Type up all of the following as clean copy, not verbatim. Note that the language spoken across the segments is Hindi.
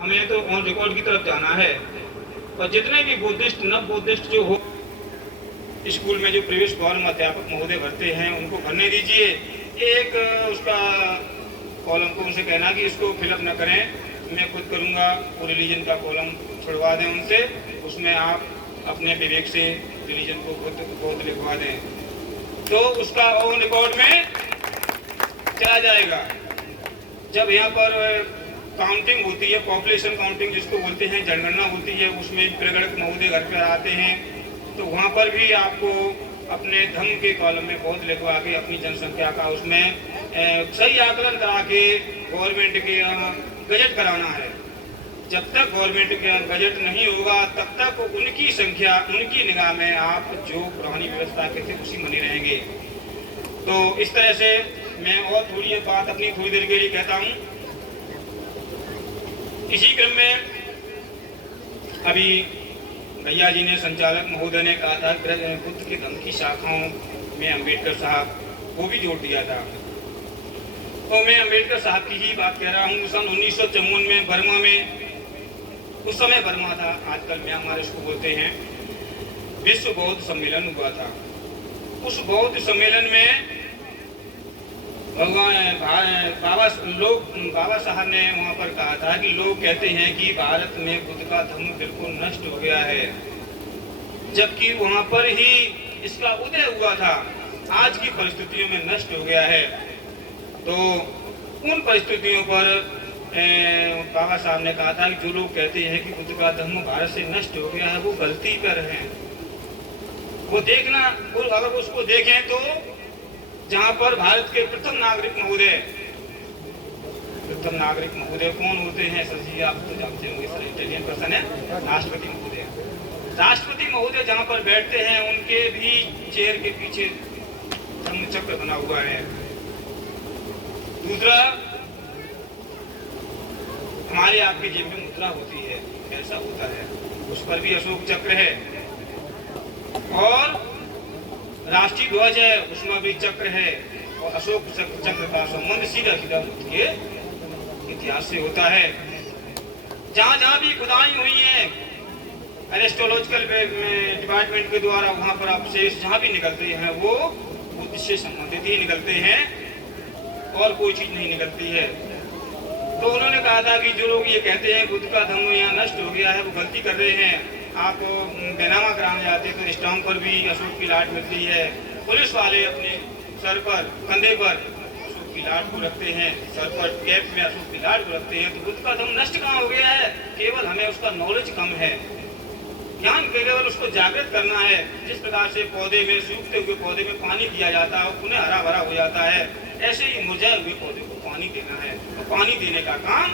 हमें तो ऑन रिकॉर्ड की तरफ जाना है। और जितने भी बुद्धिस्ट नव बुद्धिस्ट जो हो स्कूल में जो प्रवेश फॉर्म अध्यापक महोदय भरते हैं उनको भरने दीजिए। एक उसका कॉलम को उनसे कहना कि इसको फिलअप न करें, मैं खुद करूंगा। वो रिलीजन का कॉलम छुड़वा दें उनसे, उसमें आप अपने विवेक से रिलीजन को खुद लिखवा दें, तो उसका ऑन रिकॉर्ड में चला जाएगा। जब यहाँ पर काउंटिंग होती है, पॉपुलेशन काउंटिंग जिसको बोलते हैं, जनगणना होती है, उसमें प्रगणक महोदय घर पर आते हैं, तो वहाँ पर भी आपको अपने धर्म के कॉलम में बहुत लिखवा के अपनी जनसंख्या का उसमें सही आकलन करा के गवर्नमेंट के गजट कराना है। जब तक गवर्नमेंट का गजट नहीं होगा तब तक उनकी संख्या, उनकी निगाह में आप जो पुरानी व्यवस्था के थे उसी बने रहेंगे। तो इस तरह से मैं और थोड़ी बात अपनी थोड़ी देर के लिए कहता हूँ। इसी क्रम में अभी भैया जी ने, संचालक महोदय ने कहा था बुद्ध के धर्म की शाखाओं में अम्बेडकर साहब को भी जोड़ दिया था। तो मैं अम्बेडकर साहब की ही बात कह रहा हूँ। सन 1954 में बर्मा में, उस समय बर्मा था, आजकल म्यांमार इसको बोलते हैं, विश्व बौद्ध सम्मेलन हुआ था। उस बौद्ध सम्मेलन में बाबा साहब ने वहाँ पर कहा था कि लोग कहते हैं कि भारत में बुद्ध का धर्म बिल्कुल नष्ट हो गया है, जबकि वहाँ पर ही इसका उदय हुआ था, आज की परिस्थितियों में नष्ट हो गया है। तो उन परिस्थितियों पर बाबा साहब ने कहा था कि जो लोग कहते हैं कि बुद्ध का धर्म भारत से नष्ट हो गया है वो गलती पर हैं। वो देखना, वो अगर उसको देखें तो जहाँ पर भारत के प्रथम नागरिक महोदय कौन होते हैं सर जी, आप तो जानते होंगे सर, इंटेलिजेंट पर्सन है, राष्ट्रपति महोदय। राष्ट्रपति महोदय जहाँ पर बैठते हैं उनके भी चेयर के पीछे धर्म चक्र बना हुआ है। दूसरा, हमारे आपकी जेब में मुद्रा होती है, ऐसा होता है, उस पर भी अशोक चक्र है। और राष्ट्रीय ध्वज है, उसमें भी चक्र है। और अशोक चक्र का संबंध सीधा सीधा के इतिहास से होता है। जहाँ जहाँ भी खुदाई हुई है एस्ट्रोलॉजिकल डिपार्टमेंट के द्वारा, वहाँ पर अवशेष जहाँ भी निकलते हैं वो बुद्ध से संबंधित ही निकलते हैं और कोई चीज नहीं निकलती है। तो उन्होंने कहा था कि जो लोग ये कहते हैं बुद्ध का धर्म यहाँ नष्ट हो गया है वो गलती कर रहे हैं। आप बेनामा ग्राम जाते तो स्टाम्प पर भी अशोक की लाट मिलती है। पुलिस वाले अपने सर पर, कंधे पर अशोक की लाट को रखते हैं, सर पर कैप में अशोक की लाट को रखते हैं। तो बुद्ध का धर्म नष्ट कहाँ हो गया है? केवल हमें उसका नॉलेज कम है, ज्ञान केवल उसको जागृत करना है। जिस प्रकार से पौधे में, सूखते हुए पौधे में पानी दिया जाता है और पुनः हरा भरा हो जाता है, ऐसे ही मुरझाए हुए पौधे को पानी देना है। तो पानी देने का काम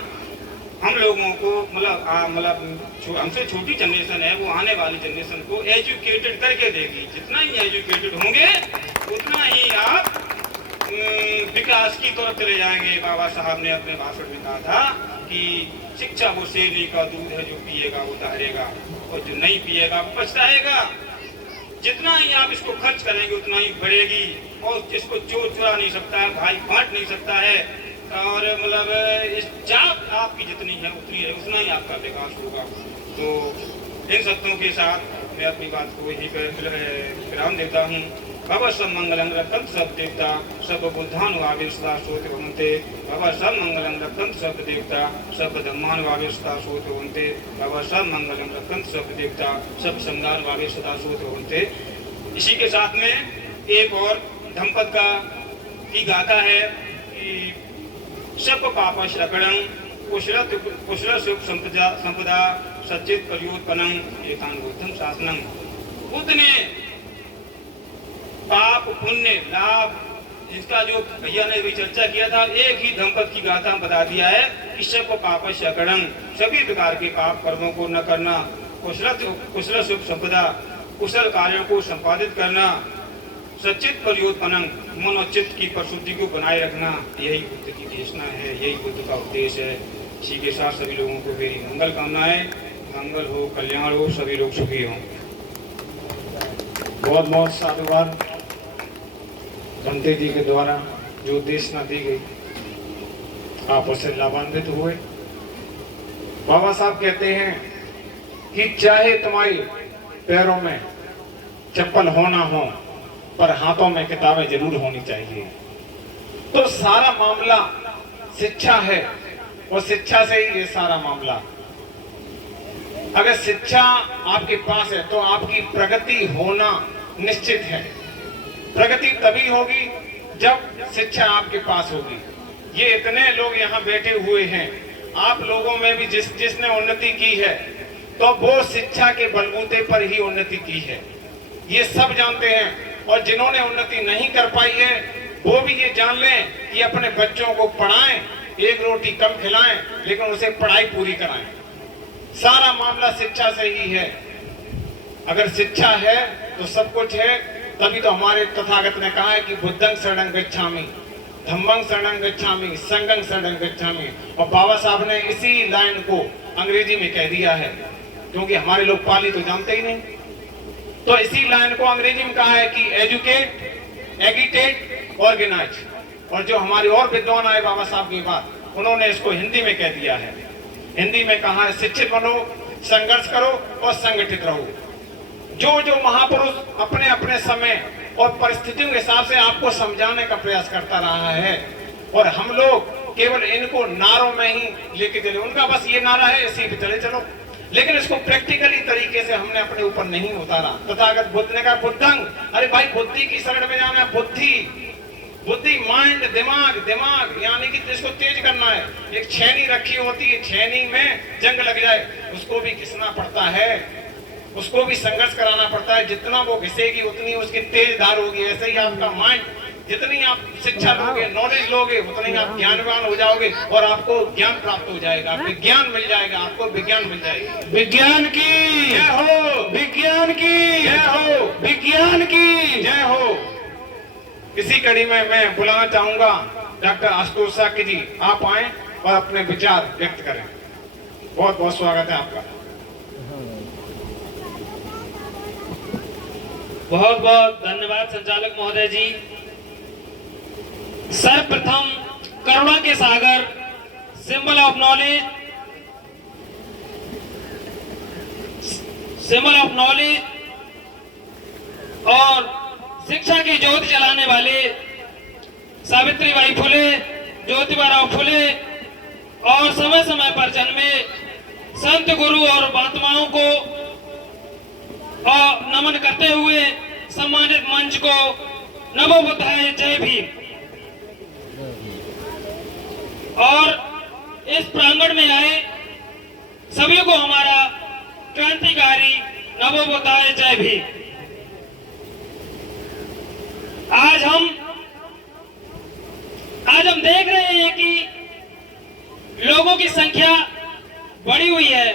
हम लोगों को, मतलब हमसे छोटी जनरेशन है, वो आने वाली जनरेशन को एजुकेटेड करके देगी। जितना ही एजुकेटेड होंगे उतना ही आप विकास की तरफ चले जाएंगे। बाबा साहब ने अपने भाषण में कहा था कि शिक्षा वो शेरनी का दूध है, जो पिएगा वो तैरेगा और जो नहीं पिएगा वो पछताएगा। जितना ही आप इसको खर्च करेंगे उतना ही बढ़ेगी। और इसको चोर चुरा नहीं सकता है, भाई बांट नहीं सकता है, और मतलब इस जात आपकी जितनी है उतनी है, उतना ही आपका विकास होगा। तो इन सत्यों के साथ मैं अपनी बात को यहीं पर विराम देता हूँ। बाबा सब मंगलम रखंत सब देवता सब बुद्धानुभाविस्ता सोते भवन्ते। बाबा सब मंगलम रखंत सब देवता सब धम्मानुभाविस्ता सोते भवन्ते। बाबा सब मंगलम रखंत सब देवता सब संगानुभाविस्ता सोते भवन्ते। इसी के साथ में एक और धम्पद का की गाथा है कि सब पाप श्रकणं कुशल सुख संपदा सच्चित प्रयोत्पन्नं एकान बुद्धं शासनं। बुद्ध ने पाप पुण्य लाभ, इसका जो भैया ने भी चर्चा किया था, एक ही धम्पद की गाथा बता दिया है कि सब पाप श्रकणं, सभी प्रकार के पाप कर्मों को न करना, कुशल सुख संपदा, कुशल कार्यों को संपादित करना, सच्चित प्रयोत्पन्नं, मन और चित्त की परिशुद्धि को बनाए रखना, यही बुद्ध की देशना है, यही बुद्ध का उपदेश है। इसी के साथ सभी लोगों को मेरी मंगल कामनाएं, मंगल हो, कल्याण हो, सभी लोग सुखी हों। बहुत बहुत साधुवाद बंते जी के द्वारा जो देशना दी गई, आप उससे लाभान्वित हुए। बाबा साहब कहते हैं कि चाहे तुम्हारे पैरों में चप्पल हो ना हो, पर हाथों में किताबें जरूर होनी चाहिए। तो सारा मामला शिक्षा है और शिक्षा से ही ये सारा मामला। अगर शिक्षा आपके पास है तो आपकी प्रगति होना निश्चित है। प्रगति तभी होगी जब शिक्षा आपके पास होगी। ये इतने लोग यहाँ बैठे हुए हैं, आप लोगों में भी जिसने उन्नति की है तो वो शिक्षा के बलबूते पर ही उन्नति की है, ये सब जानते हैं। और जिन्होंने उन्नति नहीं कर पाई है वो भी ये जान लें कि अपने बच्चों को पढ़ाएं, एक रोटी कम खिलाएं, लेकिन उसे पढ़ाई पूरी कराएं। सारा मामला शिक्षा से ही है। अगर शिक्षा है तो सब कुछ है। तभी तो हमारे तथागत ने कहा है कि बुद्धं शरणं गच्छामि, धम्मं शरणं गच्छामि, संघं शरणं गच्छामि। और बाबा साहब ने इसी लाइन को अंग्रेजी में कह दिया है, क्योंकि हमारे लोग पाली तो जानते ही नहीं। तो इसी लाइन को अंग्रेजी में कहा है कि एजुकेट, एगिटेट, ऑर्गेनाइज। और जो हमारे और विद्वान आए बाबा साहब के बाद, उन्होंने इसको हिंदी में कह दिया है। हिंदी में कहा है शिक्षित बनो, संघर्ष करो और संगठित रहो। जो जो महापुरुष अपने अपने समय और परिस्थितियों के हिसाब से आपको समझाने का प्रयास करता रहा है, और हम लोग केवल इनको नारों में ही लेके चले। उनका बस ये नारा है, इसी पे चले चलो, लेकिन इसको प्रैक्टिकली तरीके से हमने अपने ऊपर नहीं उतारा। तथागत बुद्ध ने कहा बुद्धंग, अरे भाई बुद्धि की शरण में जाना है। बुद्धि माइंड, दिमाग यानी कि इसको तेज करना है। एक छेनी रखी होती है, छेनी में जंग लग जाए उसको भी घिसना पड़ता है, उसको भी संघर्ष कराना पड़ता है। जितना वो घिसेगी उतनी उसकी तेज धार होगी। ऐसे ही आपका माइंड, जितनी आप शिक्षा लोगे, नॉलेज लोगे, उतनी आप ज्ञानवान हो जाओगे और आपको ज्ञान प्राप्त हो जाएगा, विज्ञान मिल जाएगा, आपको विज्ञान मिल जाएगा। विज्ञान की जय हो, विज्ञान की जय हो, विज्ञान की जय हो। इसी कड़ी में मैं बुलाना चाहूंगा डॉक्टर आशुतोष साकी जी, आप आए और अपने विचार व्यक्त करें। बहुत बहुत स्वागत है आपका। बहुत बहुत धन्यवाद संचालक महोदय जी। सर्वप्रथम करुणा के सागर, सिंबल ऑफ नॉलेज, और शिक्षा की ज्योति जलाने वाले सावित्रीबाई फुले, ज्योतिबा फुले और समय समय पर जन्मे संत गुरु और महात्माओं को और नमन करते हुए सम्मानित मंच को नमो बुद्धाय, जय भीम। और इस प्रांगण में आए सभी को हमारा क्रांतिकारी नमो बुद्धाय, जय भीम। आज हम देख रहे हैं कि लोगों की संख्या बढ़ी हुई है,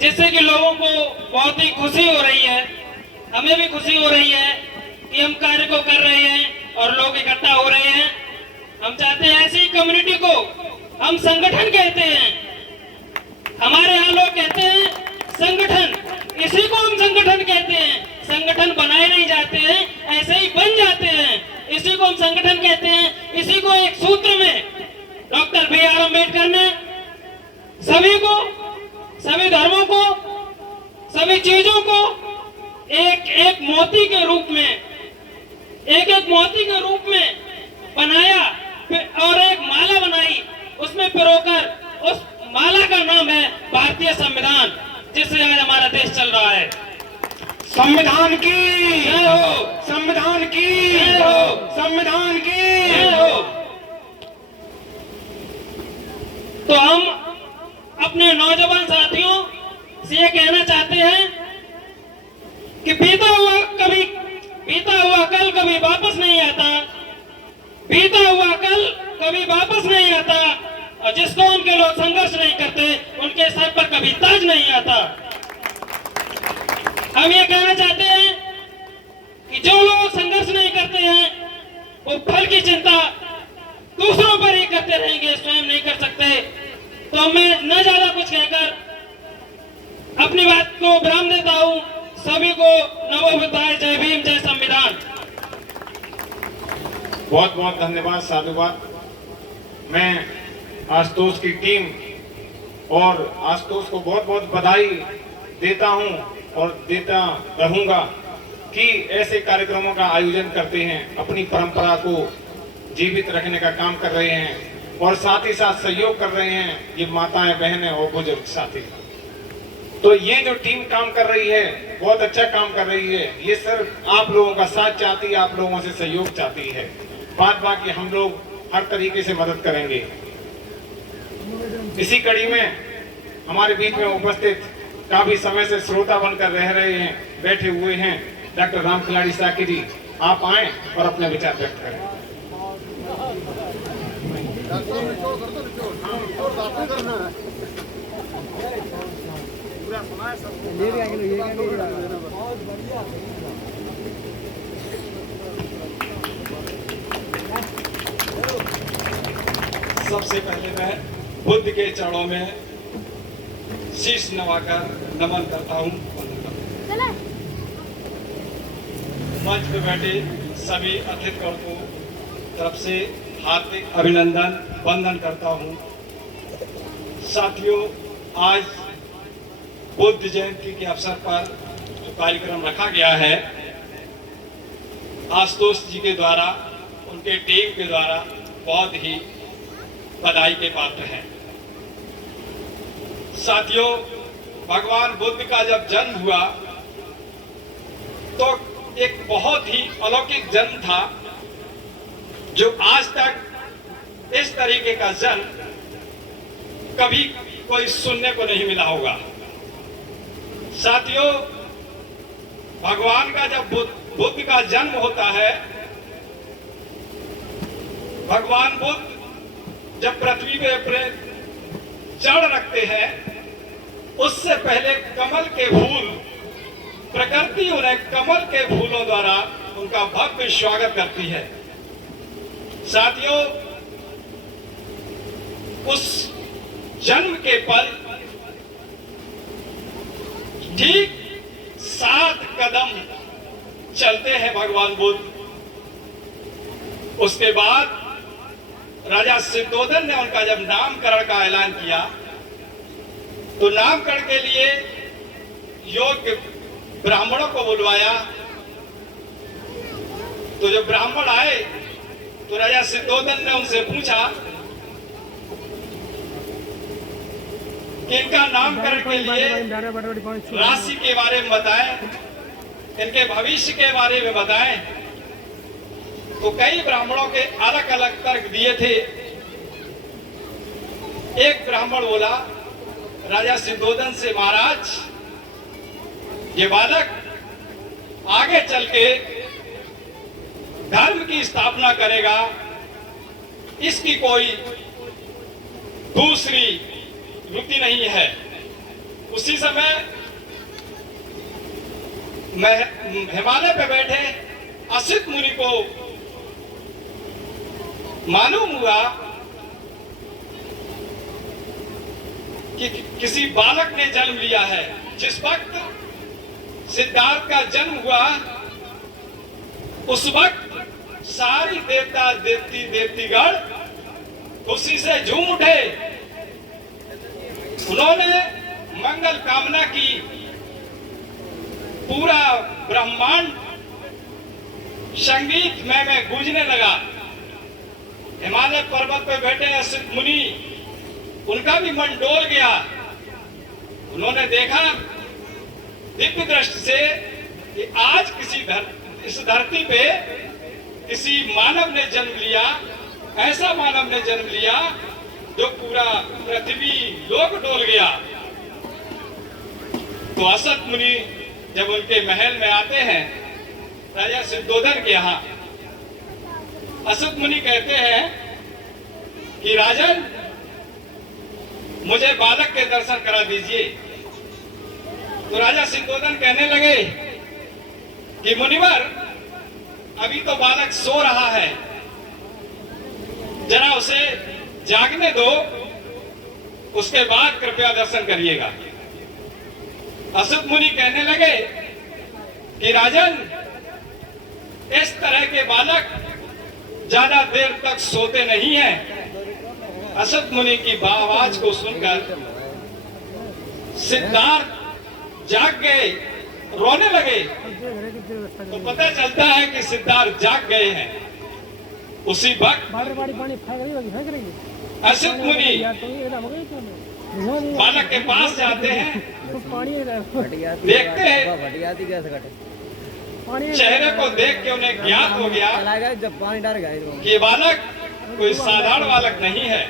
जिससे कि लोगों को बहुत ही खुशी हो रही है। हमें भी खुशी हो रही है कि हम कार्य को कर रहे हैं और लोग इकट्ठा हो रहे हैं। हम चाहते हैं ऐसी कम्युनिटी को हम संगठन कहते हैं। हमारे यहाँ लोग कहते हैं संगठन, इसी को हम संगठन कहते हैं। संगठन बनाए नहीं जाते हैं, ऐसे ही बन जाते हैं, इसी को हम संगठन कहते हैं। इसी को एक सूत्र में डॉक्टर B.R. अम्बेडकर ने सभी को, सभी धर्मों को, सभी चीजों को एक एक मोती के रूप में, एक मोती के रूप में बनाया और एक माला बनाई, उसमें पिरोकर उस माला का नाम है भारतीय संविधान, जिससे आज हमारा देश चल रहा है। संविधान की जय हो, संविधान की जय हो, संविधान की जय हो। तो हम अपने नौजवान साथियों से ये कहना चाहते हैं कि बीता हुआ कल कभी वापस नहीं आता, बीता हुआ कल कभी वापस नहीं आता, और जिसको उनके लोग संघर्ष नहीं करते उनके सर पर कभी ताज नहीं आता। हम ये कहना चाहते हैं कि जो लोग संघर्ष नहीं करते हैं वो फल की चिंता दूसरों पर ही करते रहेंगे, स्वयं नहीं कर सकते। तो मैं न ज्यादा कुछ कहकर अपनी बात को विराम देता हूँ। सभी को नमो बुद्धाय, जय भीम, जय संविधान। बहुत बहुत धन्यवाद, साधुवाद। मैं आशुतोष की टीम और आशुतोष को बहुत बहुत बधाई देता हूं और देता रहूंगा कि ऐसे कार्यक्रमों का आयोजन करते हैं, अपनी परंपरा को जीवित रखने का काम कर रहे हैं और साथ ही साथ सहयोग कर रहे हैं ये माताएं, बहनें और बुजुर्ग साथी। तो ये जो टीम काम कर रही है बहुत अच्छा काम कर रही है। ये सिर्फ आप लोगों का साथ चाहती है, आप लोगों से सहयोग चाहती है। बात बाकी हम लोग हर तरीके से मदद करेंगे। इसी कड़ी में हमारे बीच में उपस्थित काफी समय से श्रोता बनकर रह रहे हैं, बैठे हुए हैं डॉक्टर राम खिलाड़ी साकी जी, आप आए और अपने विचार व्यक्त करें। सबसे पहले मैं बुद्ध के चरणों में शीश नवाकर नमन करता हूँ। मंच पे बैठे सभी अतिथिगण को तरफ से हार्दिक अभिनंदन वंदन करता हूँ। साथियों, आज बुद्ध जयंती के अवसर पर जो कार्यक्रम रखा गया है, आशुतोष जी के द्वारा, उनके टीम के द्वारा बहुत ही बधाई के पात्र हैं। साथियों, भगवान बुद्ध का जब जन्म हुआ तो एक बहुत ही अलौकिक जन्म था, जो आज तक इस तरीके का जन्म कभी कोई सुनने को नहीं मिला होगा। साथियों, भगवान का जब बुद्ध का जन्म होता है, भगवान बुद्ध जब पृथ्वी पे जड़ रखते हैं, उससे पहले कमल के फूल, प्रकृति उन्हें कमल के फूलों द्वारा उनका भव्य स्वागत करती है। साथियों, उस जन्म के पल ठीक 7 कदम चलते हैं भगवान बुद्ध। उसके बाद राजा सिद्धोधन ने उनका जब नामकरण का ऐलान किया, तो नामकरण के लिए योग्य ब्राह्मणों को बुलवाया। तो जब ब्राह्मण आए तो राजा सिद्धोधन ने उनसे पूछा कि इनका नामकरण के लिए राशि के बारे में बताएं, इनके भविष्य के बारे में बताएं। तो कई ब्राह्मणों के अलग अलग तर्क दिए थे। एक ब्राह्मण बोला राजा सिद्धोधन से, महाराज, ये बालक आगे चल के धर्म की स्थापना करेगा, इसकी कोई दूसरी वृत्ति नहीं है। उसी समय हिमालय पे बैठे असित मुनि को मालूम हुआ कि किसी बालक ने जन्म लिया है। जिस वक्त सिद्धार्थ का जन्म हुआ, उस वक्त सारी देवता देवतीगण खुशी से झूम उठे। उन्होंने मंगल कामना की। पूरा ब्रह्मांड संगीत में गूंजने लगा। हिमालय पर्वत पर बैठे असित मुनि, उनका भी मन डोल गया। उन्होंने देखा दिव्य दृष्टि से कि आज इस धरती पे किसी मानव ने जन्म लिया, ऐसा मानव ने जन्म लिया जो पूरा पृथ्वी लोक डोल गया। तो असत मुनि जब उनके महल में आते हैं राजा सिद्धोधन के यहाँ, असत मुनि कहते हैं कि राजन, मुझे बालक के दर्शन करा दीजिए। तो राजा सिद्धोधन कहने लगे कि मुनिवर, अभी तो बालक सो रहा है, जरा उसे जागने दो, उसके बाद कृपया दर्शन करिएगा। असुत मुनि कहने लगे कि राजन, इस तरह के बालक ज्यादा देर तक सोते नहीं हैं। असुत मुनि की आवाज को सुनकर सिद्धार्थ जाग गए, रोने लगे, तो पता चलता है कि सिद्धार्थ जाग गए हैं। उसी वक्त असित मुनि बालक के पास जाते हैं, देखते हैं, चेहरे को देख के उन्हें ज्ञात हो गया कि ये बालक कोई साधारण बालक नहीं है।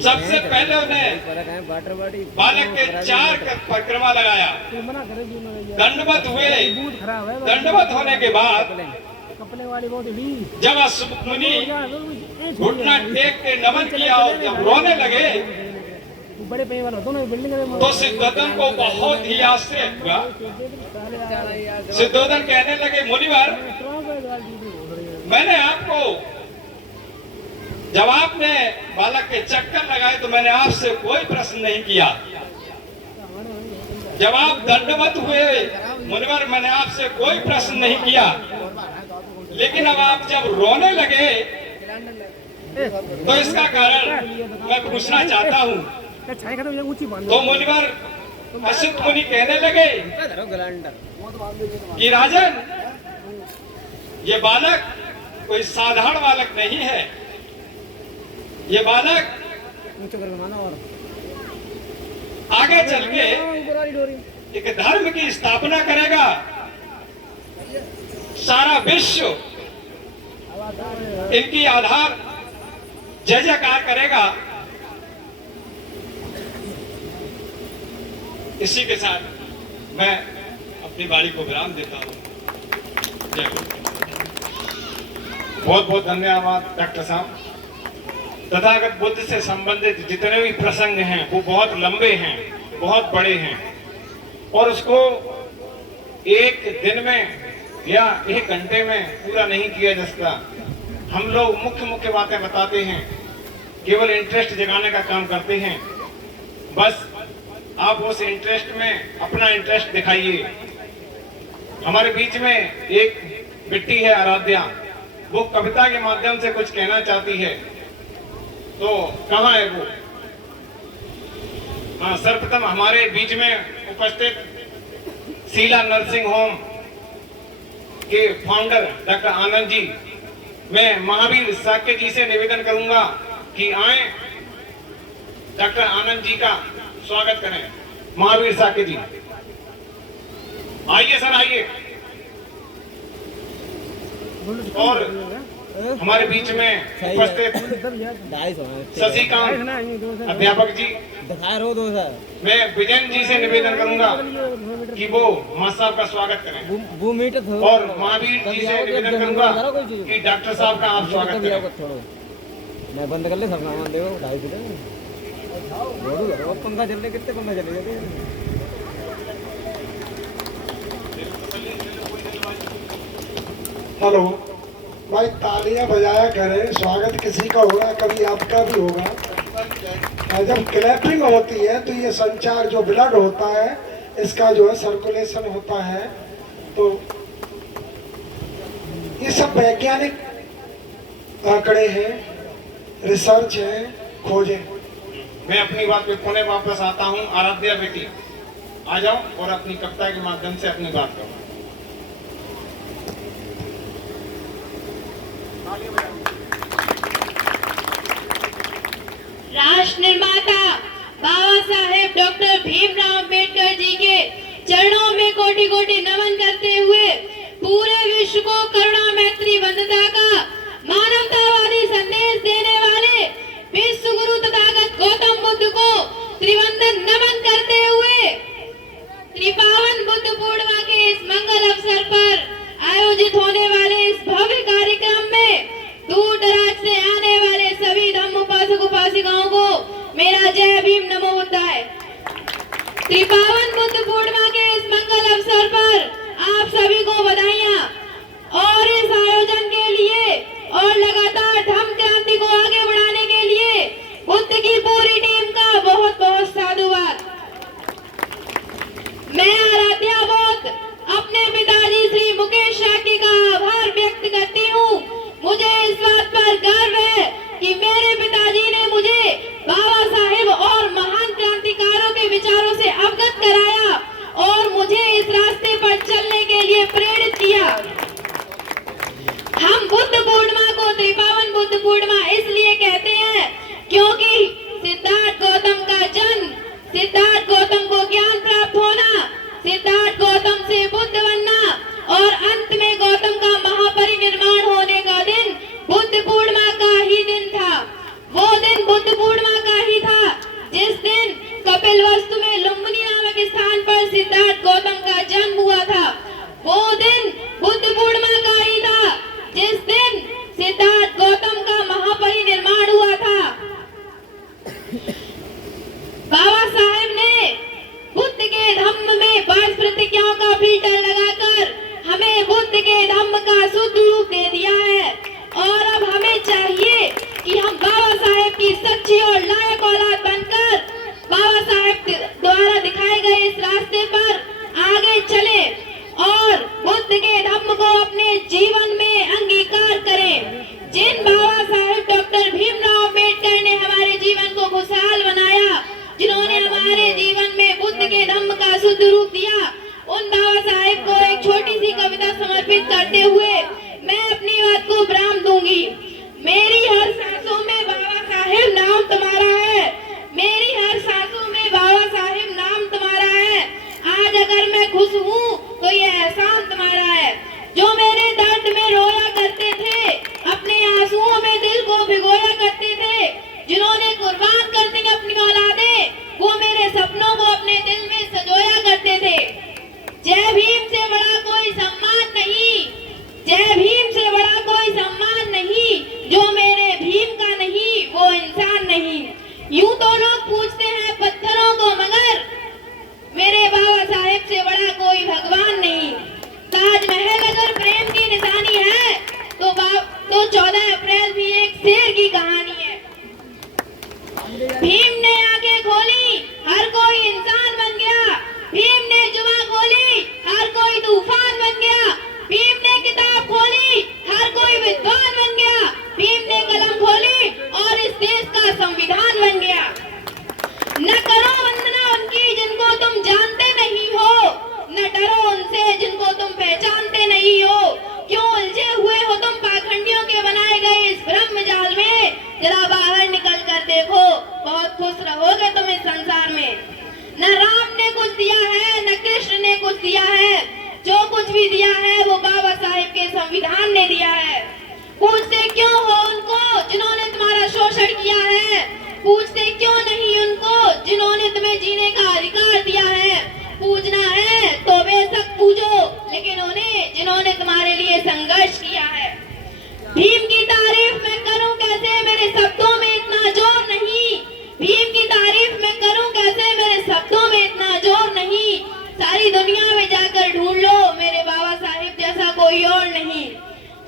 सबसे पहले उन्हें बालक के 4 परिक्रमा लगाया, दंडवत हुए। दंडवत होने के बाद जब असित मुनि घुटना टेक के नमन किया और जब रोने लगे तो सिद्धोधन को बहुत ही आश्चर्य हुआ। सिद्धोधन कहने लगे, मुनिवर, मैंने आपको जब आपने बालक के चक्कर लगाए तो मैंने आपसे कोई प्रश्न नहीं किया। जब आप दंडवत हुए मुनिवर, मैंने आपसे कोई प्रश्न नहीं किया, लेकिन अब आप जब रोने लगे तो इसका कारण मैं पूछना चाहता हूँ। तो मुनिवर असित मुनि कहने लगे कि राजन, ये बालक कोई साधारण बालक नहीं है। ये बालक आगे चल के एक धर्म की स्थापना करेगा, सारा विश्व इनकी आधार जय जयकार करेगा। इसी के साथ मैं अपनी वाणी को विराम देता हूँ। जय गुरु। बहुत बहुत धन्यवाद डॉक्टर साहब। तथागत बुद्ध से संबंधित जितने भी प्रसंग हैं वो बहुत लंबे हैं, बहुत बड़े हैं, और उसको एक दिन में या 1 घंटे में पूरा नहीं किया जा सकता। हम लोग मुख्य मुख्य बातें बताते हैं, केवल इंटरेस्ट जगाने का काम करते हैं। बस आप उस इंटरेस्ट में अपना इंटरेस्ट दिखाइए। हमारे बीच में एक बेटी है आराध्या, वो कविता के माध्यम से कुछ कहना चाहती है, तो कहाँ है वो? हाँ, सर्वप्रथम हमारे बीच में उपस्थित शीला नर्सिंग होम के फाउंडर डॉक्टर आनंद जी, मैं महावीर साक्य जी से निवेदन करूंगा कि आए डॉक्टर आनंद जी का स्वागत करें। महावीर साक्य जी आइए सर, आइए। और हमारे बीच में उपस्थित शशिकांत अध्यापक जी, मैं विजयन जी से निवेदन करूंगा कि वो मां साहब का स्वागत करें, और महावीर जी से निवेदन करूंगा कि डॉक्टर साहब का आप स्वागत करें। मैं बंद कर ले सब नाम देखो 250 पंखा चल रहे, कितने पंखा चले जाते। हेलो भाई, तालियां बजाया करें, स्वागत किसी का होगा, कभी आपका भी होगा। जब क्लैपिंग होती है तो ये संचार, जो ब्लड होता है इसका जो है सर्कुलेशन होता है। तो ये सब वैज्ञानिक आंकड़े हैं, रिसर्च है, खोजें। मैं अपनी बात पे पुनः वापस आता हूँ। आराध्या बेटी आ जाओ और अपनी कविता के माध्यम से अपनी बात करो। राष्ट्र निर्माता बाबा साहेब डॉक्टर भीमराव अम्बेडकर जी के चरणों में कोटि कोटि नमन करते हुए पूरे विश्व को करुणा मैत्री बंधुता का मानवतावादी संदेश देने वाले विश्व गुरु तथागत गौतम बुद्ध को त्रिवंदन नमन करते हुए त्रिपावन बुद्ध पूर्णिमा के इस मंगल अवसर पर आयोजित होने वाले इस भव्य कार्यक्रम में दूर दराज से आने वाले सभी धम्म उपासक उपासिकाओं को मेरा जय भीम नमो बुद्धाय। त्रिपावन बुद्ध पूर्णिमा के इस मंगल अवसर पर आप सभी को बधाइयां, और इस आयोजन के लिए और लगातार धम्म क्रांति को आगे बढ़ाने के लिए बुद्ध की पूरी टीम का बहुत बहुत साधुवाद। मैं आराध्या बोध अपने पिताजी श्री मुकेश शाक्य का आभार व्यक्त करती हूँ। मुझे इस बात पर गर्व है कि मेरे पिताजी ने मुझे बाबा साहेब और महान क्रांतिकारों बुद्ध रूप दिया, उन बाबा साहेब को एक छोटी सी कविता समर्पित करते हुए मैं अपनी बात को विराम दूंगी। मेरी हर सांसों में बाबा साहेब नाम तुम्हारा है, मेरी हर सांसों में बाबा साहेब नाम तुम्हारा है। आज अगर मैं खुश हूँ तो ये एहसान तुम्हारा है। जो मेरे दर्द में रोया करते थे, अपने आंसुओं में दिल को भिगोया करते थे, जिन्होंने कुर्बान कर दी अपनी औलादें, वो मेरे सपनों को अपने दिल में सजोया करते थे। जय भीम से बड़ा कोई सम्मान नहीं, जय भीम से बड़ा कोई सम्मान नहीं, जो मेरे भीम का नहीं वो इंसान नहीं। यूं तो लोग पूछते हैं पत्थरों को, मगर मेरे बाबा साहेब से बड़ा कोई भगवान नहीं। ताजमहल अगर प्रेम की निशानी है तो 14 अप्रैल भी एक शेर की कहानी है। भीम ने आंखें खोली, हर कोई इंसान बन गया। भीम ने जुबान खोली, हर कोई तूफान बन गया। भीम ने किताब खोली, हर कोई विद्वान बन गया। भीम ने कलम खोली और इस देश का संविधान बन गया। न करो वंदना उनकी जिनको तुम जानते नहीं हो, न डरो उनसे जिनको तुम पहचानते नहीं हो। क्यों उलझे हुए हो तुम पाखंडियों के बनाए गए इस ब्रह्म जाल में? जरा बाहर निकल कर देखो, बहुत खुश रहोगे तुम इस संसार में। न राम ने कुछ दिया है, न कृष्ण ने कुछ दिया है, जो कुछ भी दिया है वो बाबा साहेब के संविधान ने दिया है। पूछते क्यों हो उनको जिन्होंने तुम्हारा शोषण किया है? पूछते क्यों नहीं उनको जिन्होंने तुम्हें जीने का अधिकार दिया है? पूजना है तो बेशक पूछो, लेकिन उन्हें जिन्होंने तुम्हारे लिए संघर्ष किया है। भीम की तारीफ मैं करूं कैसे, मेरे शब्दों में इतना जोर नहीं। भीम की तारीफ मैं करूं कैसे, मेरे शब्दों में इतना जोर नहीं। सारी दुनिया में जाकर ढूंढ लो, मेरे बाबा साहेब जैसा कोई और नहीं।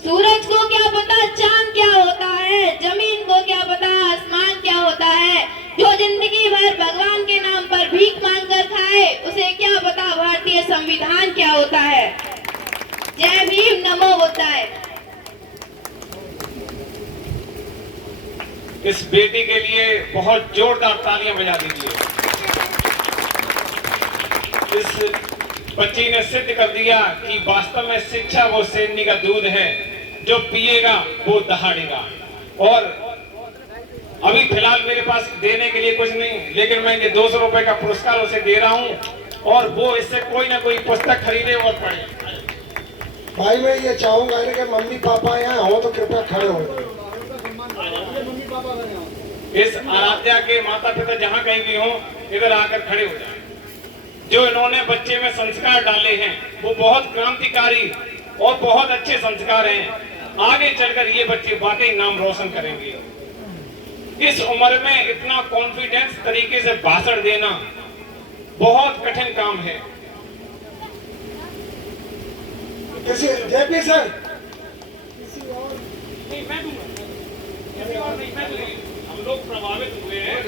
सूरज को क्या पता चांद क्या होता है, जमीन को क्या पता आसमान क्या होता है। जो जिंदगी भर भगवान के नाम पर भीख मांगकर खाए, उसे क्या पता भारतीय संविधान क्या होता है। जय भीम, नमो बुद्धाय। इस बेटी के लिए बहुत जोरदार तालियां बजा दीजिए। इस बच्ची ने सिद्ध कर दिया कि वास्तव में शिक्षा वो शेरनी का दूध है, जो पिएगा वो दहाड़ेगा। और अभी फिलहाल मेरे पास देने के लिए कुछ नहीं, लेकिन मैं ये 200 रुपए का पुरस्कार उसे दे रहा हूँ और वो इससे कोई ना कोई पुस्तक खरीदे और पढ़े। भाई मैं ये चाहूंगा कि मम्मी पापा यहाँ हो तो कृपया खड़े हो। इस आराध्या के माता पिता जहाँ कहीं भी हो, इधर आकर खड़े हो जाए। जो इन्होंने बच्चे में संस्कार डाले हैं वो बहुत क्रांतिकारी और बहुत अच्छे संस्कार हैं। आगे चलकर ये बच्चे वाकई नाम रोशन करेंगे। इस उम्र में इतना कॉन्फिडेंस तरीके से भाषण देना बहुत कठिन काम है। जेपी सर, हम लोग प्रभावित हुए हैं।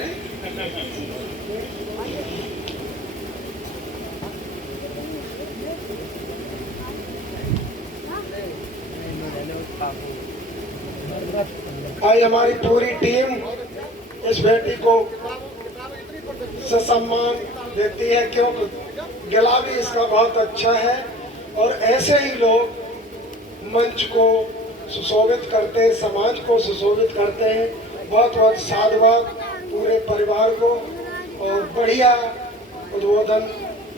आज हमारी पूरी टीम इस बेटी को सम्मान देती है, क्योंकि गला भी इसका बहुत अच्छा है और ऐसे ही लोग मंच को सुशोभित करते हैं, समाज को सुशोभित करते हैं। बहुत बहुत साधुवाद पूरे परिवार को और बढ़िया उद्बोधन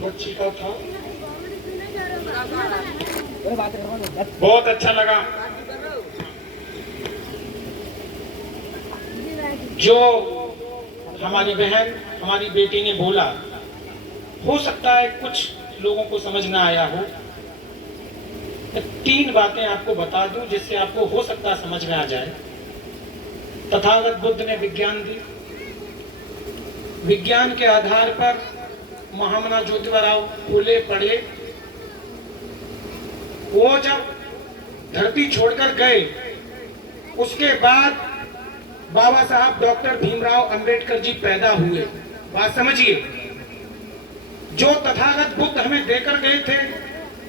बच्ची का था। बहुत अच्छा लगा जो हमारी बहन हमारी बेटी ने बोला। हो सकता है कुछ लोगों को समझ ना आया हो। 3 बातें आपको बता दूं जिससे आपको हो सकता है समझ में आ जाए। तथागत बुद्ध ने विज्ञान दी, विज्ञान के आधार पर महामना ज्योतिबा फूले पढ़े। वो जब धरती छोड़कर गए उसके बाद बाबा साहब डॉक्टर भीमराव अंबेडकर जी पैदा हुए। बात समझिए, जो तथागत बुद्ध हमें देकर गए थे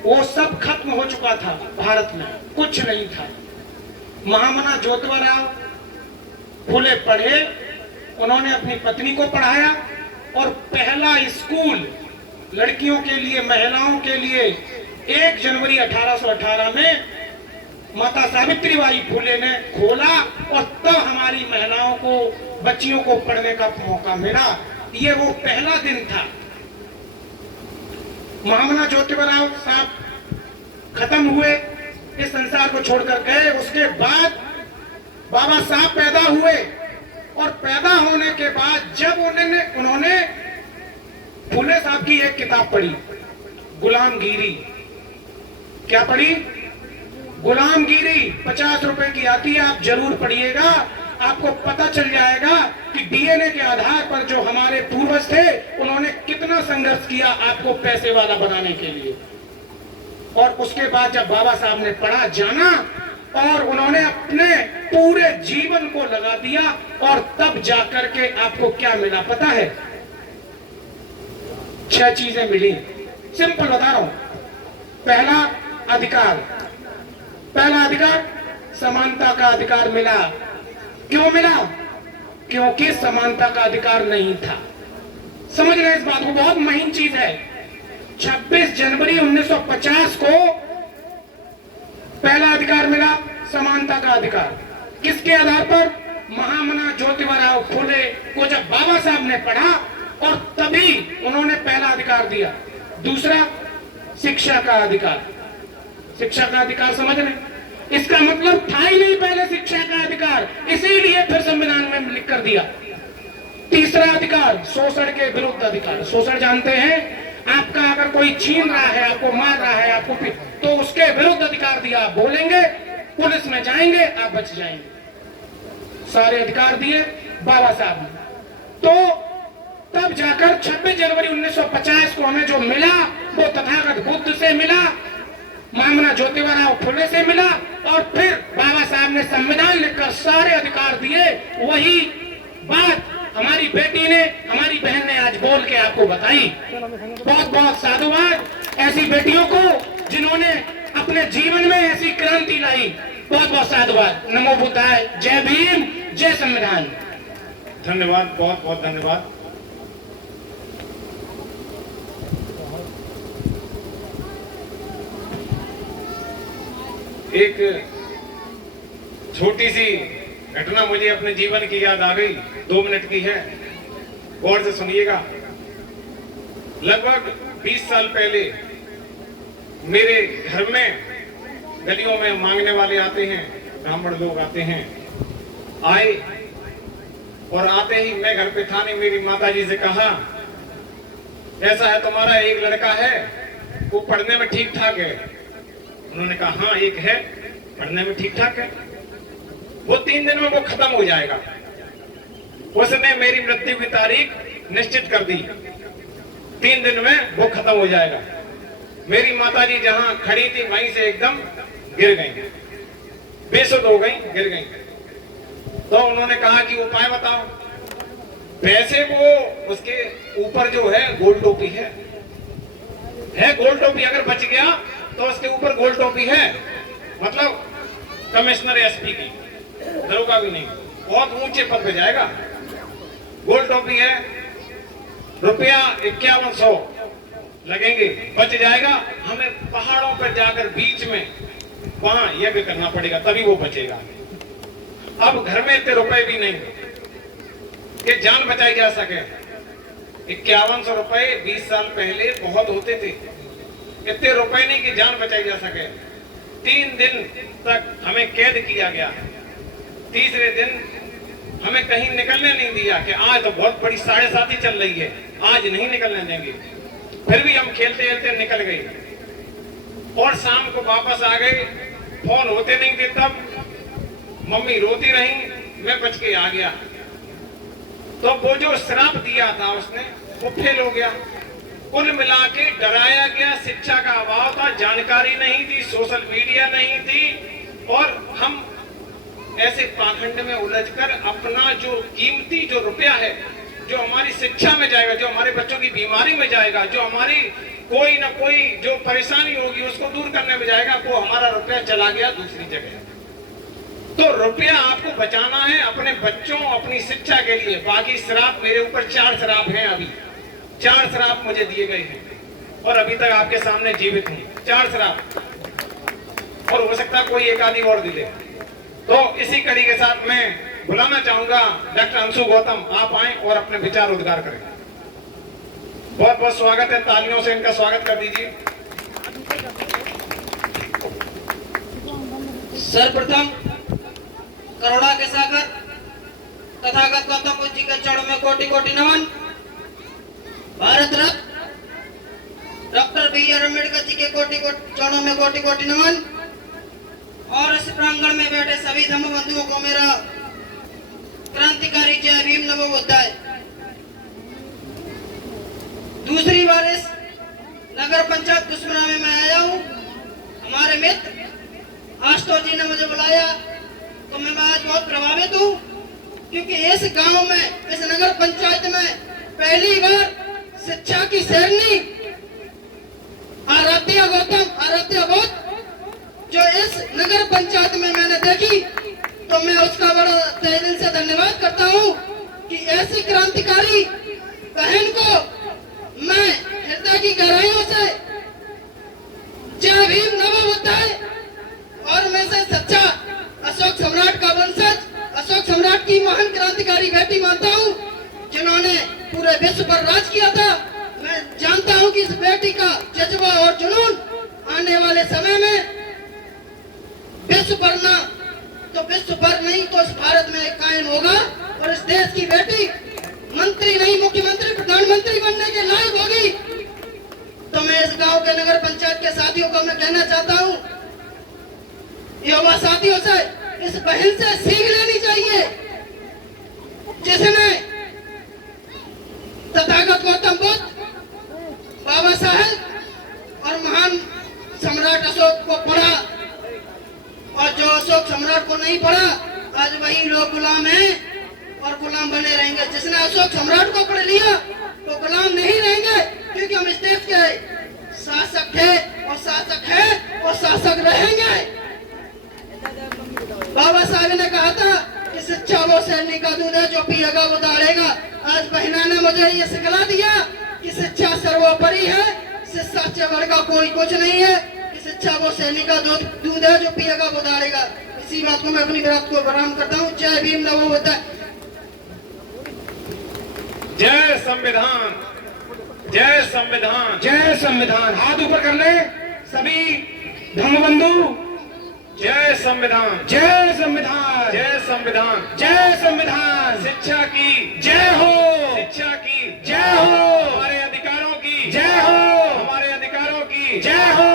वो सब खत्म हो चुका था। भारत में कुछ नहीं था। महामना ज्योतिबा फूले पढ़े, उन्होंने अपनी पत्नी को पढ़ाया और पहला स्कूल लड़कियों के लिए, महिलाओं के लिए 1 जनवरी 1818 में माता सावित्रीबाई फुले ने खोला और तब हमारी महिलाओं को, बच्चियों को पढ़ने का मौका मिला। ये वो पहला दिन था। महामना ज्योतिबा साहब खत्म हुए, इस संसार को छोड़कर गए। उसके बाद बाबा साहब पैदा हुए और पैदा होने के बाद जब उन्होंने फुले साहब की एक किताब पढ़ी, गुलामगिरी। क्या पढ़ी? गुलामगिरी। 50 रुपए की आती है, आप जरूर पढ़िएगा। आपको पता चल जाएगा कि डीएनए के आधार पर जो हमारे पूर्वज थे उन्होंने कितना संघर्ष किया आपको पैसे वाला बनाने के लिए। और उसके बाद जब बाबा साहब ने पढ़ा, जाना और उन्होंने अपने पूरे जीवन को लगा दिया और तब जाकर के आपको क्या मिला पता है? 6 चीजें मिली। सिंपल बता रहा हूं। पहला अधिकार समानता का अधिकार मिला। क्यों मिला? क्योंकि समानता का अधिकार नहीं था। समझ रहे इस बात को? बहुत महीन चीज है। 26 जनवरी 1950 को पहला अधिकार मिला, समानता का अधिकार। किसके आधार पर? महामना ज्योतिबा फुले को जब बाबा साहब ने पढ़ा और तभी उन्होंने पहला अधिकार दिया। दूसरा, शिक्षा का अधिकार। शिक्षा का अधिकार समझ रहे? इसका मतलब था ही नहीं पहले शिक्षा का अधिकार, इसीलिए फिर संविधान में लिख कर दिया। तीसरा अधिकार, शोषण के विरुद्ध अधिकार। शोषण जानते हैं? आपका अगर कोई छीन रहा है, आपको मार रहा है, आपको तो उसके विरुद्ध अधिकार दिया। आप बोलेंगे, पुलिस में जाएंगे, आप बच जाएंगे। सारे अधिकार दिए बाबा साहब ने। तो तब जाकर 26 जनवरी 1950 को हमें जो मिला वो तथागत बुद्ध से मिला, महामना ज्योतिबा फुले से मिला और फिर बाबा साहब ने संविधान लिखकर सारे अधिकार दिए। वही बात हमारी बेटी ने, हमारी बहन ने आज बोल के आपको बताई। बहुत बहुत साधुवाद ऐसी बेटियों को जिन्होंने अपने जीवन में ऐसी क्रांति लाई। बहुत बहुत साधुवाद। नमो बुद्धाय। जय भीम, जय संविधान। धन्यवाद, बहुत बहुत धन्यवाद। एक छोटी सी घटना मुझे अपने जीवन की याद आ गई, 2 मिनट की है, गौर से सुनिएगा। लगभग 20 साल पहले मेरे घर में गलियों में मांगने वाले आते हैं, ब्राह्मण लोग आते हैं। आए और आते ही मैं घर पे था नहीं, मेरी माताजी से कहा, ऐसा है तुम्हारा एक लड़का है, वो पढ़ने में ठीक ठाक है। उन्होंने कहा हाँ एक है, पढ़ने में ठीक ठाक है, वो 3 दिन में वो खत्म हो जाएगा। उसने मेरी मृत्यु की तारीख निश्चित कर दी, 3 दिन में वो खत्म हो जाएगा। मेरी माताजी जहां खड़ी थी वहीं से एकदम गिर गई, बेसुध हो गई, गिर गई। तो उन्होंने कहा कि उपाय बताओ। वैसे वो उसके ऊपर जो है गोल टोपी है गोल टोपी, अगर बच गया तो उसके ऊपर गोल टोपी है, मतलब कमिश्नर एसपी की, दरोगा भी नहीं, बहुत ऊंचे पद पे जाएगा। गोल टोपी है, रुपया 5100 लगेंगे, बच जाएगा। हमें पहाड़ों पर जाकर बीच में वहां यज्ञ करना पड़ेगा, तभी वो बचेगा। अब घर में इतने रुपए भी नहीं कि जान बचाई जा सके। 5100 रुपए 20 साल पहले बहुत होते थे, इतने रुपए नहीं कि जान बचाई जा सके। 3 दिन तक हमें कैद किया गया। तीसरे दिन हमें कहीं निकलने नहीं दिया कि आज तो बहुत बड़ी 7:30 चल रही है, आज नहीं निकलने देंगे। फिर भी हम खेलते खेलते निकल गए और शाम को वापस आ गए। फोन होते नहीं थे तब, मम्मी रोती रही, मैं बच के आ गया। तो वो जो श्राप दिया था उसने, वो फेल हो गया। कुल मिला के डराया गया, शिक्षा का अभाव था, जानकारी नहीं थी, सोशल मीडिया नहीं थी, और हम ऐसे पाखंड में उलझकर अपना जो कीमती जो रुपया है, जो हमारी शिक्षा में जाएगा, जो हमारे बच्चों की बीमारी में जाएगा, जो हमारी कोई ना कोई जो परेशानी होगी उसको दूर करने में जाएगा, वो हमारा रुपया चला गया दूसरी जगह। तो रुपया आपको बचाना है अपने बच्चों, अपनी शिक्षा के लिए। बाकी श्राप मेरे ऊपर 4 श्राप हैं, अभी 4 श्राप मुझे दिए गए हैं। और अभी तक आपके सामने जीवित हूँ। 4 शराब और हो सकता है कोई एक आधी और दिले। तो इसी कड़ी के साथ मैं बुलाना चाहूंगा डॉक्टर अंशु गौतम, आप आए और अपने विचार उद्गार करें। बहुत बहुत स्वागत है, तालियों से इनका स्वागत कर दीजिए। सर्वप्रथम करुणा के सागर तथागत गौतम बुद्ध जी के चरणों में कोटि कोटि नमन। Bharat Ratna doctor B R. अम्बेडकर जी के कोटि कोटि चरणों में कोटि कोटि नमन। और इस प्रांगण में बैठे सभी धम्म बंधुओं को मेरा क्रांतिकारी जय भीम नमो बुद्धाय। दूसरी बार इस नगर पंचायत कुसमरा में मैं आया हूँ। हमारे मित्र आशुतोष जी ने मुझे बुलाया तो मैं आज बहुत प्रभावित हूँ, क्योंकि इस गांव में, इस नगर पंचायत में पहली बार शिक्षा की शेरनी आराध्या गौतम, आराध्या गौत जो इस नगर पंचायत में मैंने देखी, तो मैं उसका बड़ा तहे दिल से धन्यवाद करता हूँ कि ऐसी क्रांतिकारी बहन को मैं हृदय की गहराइयों से जय भीम नमो बुद्धाय। और मैं से सच्चा अशोक सम्राट का वंशज, अशोक सम्राट की महान क्रांतिकारी बेटी मानता हूँ, जिन्होंने पूरे विश्व पर राज किया था। मैं जानता हूँ कि इस बेटी का जज्बा और जुनून आने वाले समय में विश्व पर ना तो विश्व पर नहीं तो इस भारत में कायम होगा और इस देश की बेटी मंत्री नहीं, मुख्यमंत्री, प्रधानमंत्री बनने के लायक होगी। तो मैं इस गांव के नगर पंचायत के साथियों को मैं कहना चाहता हूँ, युवा साथियों से, इस बहन से सीख लेनी चाहिए जिसने तथागत गौतम बुद्ध, बाबा साहेब और महान सम्राट अशोक को पढ़ा, और जो अशोक सम्राट को नहीं पढ़ा आज वही लोग गुलाम हैं और गुलाम बने रहेंगे। जिसने अशोक सम्राट को पढ़ लिया तो गुलाम नहीं रहेंगे, क्योंकि हम इस देश के शासक थे और शासक है और शासक रहेंगे। बाबा साहब ने कहा था कि शिक्षा वो शैली का दूध है जो पिएगा वो दौड़ेगा। आज बहना ने मुझे ये सिखला दिया कि शिक्षा सर्वोपरि है, शिक्षा से बढ़ का कोई कुछ नहीं है, कि शिक्षा वो शैली का दूध है जो पिएगा वो दौड़ेगा। इसी बात को मैं अपनी बात को विराम करता हूँ। जय भीम नमो बुद्धाय। जय संविधान, जय संविधान, जय संविधान। हाथ ऊपर कर ले सभी धर्मबंधु। जय संविधान, जय संविधान, जय संविधान, जय संविधान। शिक्षा की जय हो, शिक्षा की जय हो, हमारे अधिकारों की जय हो, हमारे अधिकारों की जय हो,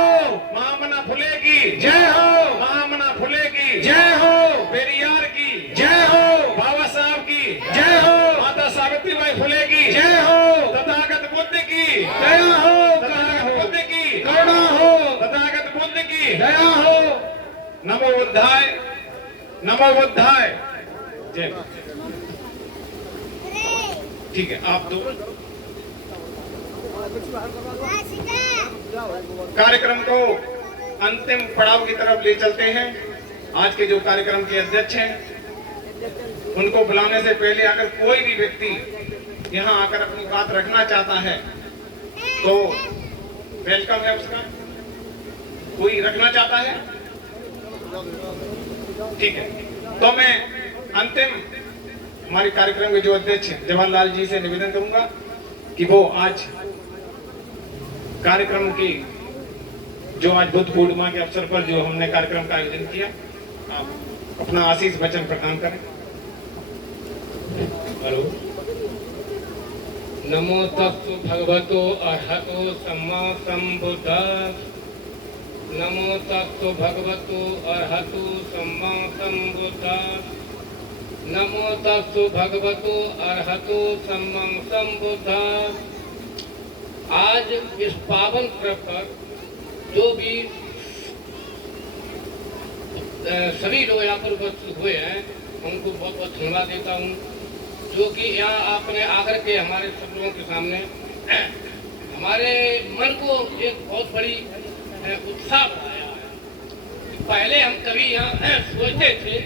महामना फुले की जय हो, महामना फुले की जय हो, पेरियार की जय हो, बाबा साहब की जय हो, माता सावित्रीबाई फुले की जय हो, तथागत बुद्ध की दया हो, तथागत बुद्ध की करुणा हो, तथागत बुद्ध की दया हो। नमो बुद्धाय, नमो बुद्धाय। जय। ठीक है, आप दो कार्यक्रम को अंतिम पड़ाव की तरफ ले चलते हैं। आज के जो कार्यक्रम के अध्यक्ष हैं उनको बुलाने से पहले अगर कोई भी व्यक्ति यहाँ आकर अपनी बात रखना चाहता है तो वेलकम है उसका। कोई रखना चाहता है? ठीक है, तो मैं अंतिम हमारे कार्यक्रम के जो अध्यक्ष जवाहरलाल जी से निवेदन करूंगा कि वो आज कार्यक्रम की जो आज बुद्ध पूर्णिमा के अवसर पर जो हमने कार्यक्रम का आयोजन किया, आप अपना आशीष वचन प्रदान करें। हेलो, नमो तस्सु भगवतो अरहतो सम्मा संबुद्धाः। नमो तस्सु भगवतो अरहतो सम्मा संबुद्धाः। नमो तस्सु भगवतो अरहतो सम्मा संबुद्धाः। आज इस पावन पर्व पर जो भी सभी लोग यहाँ पर उपस्थित हुए हैं उनको बहुत बहुत धन्यवाद देता हूँ, जो कि यहाँ आपने आकर के हमारे सब लोगों के सामने हमारे मन को एक बहुत बड़ी उत्साह बढ़ाया है। पहले हम कभी यहाँ सोचते थे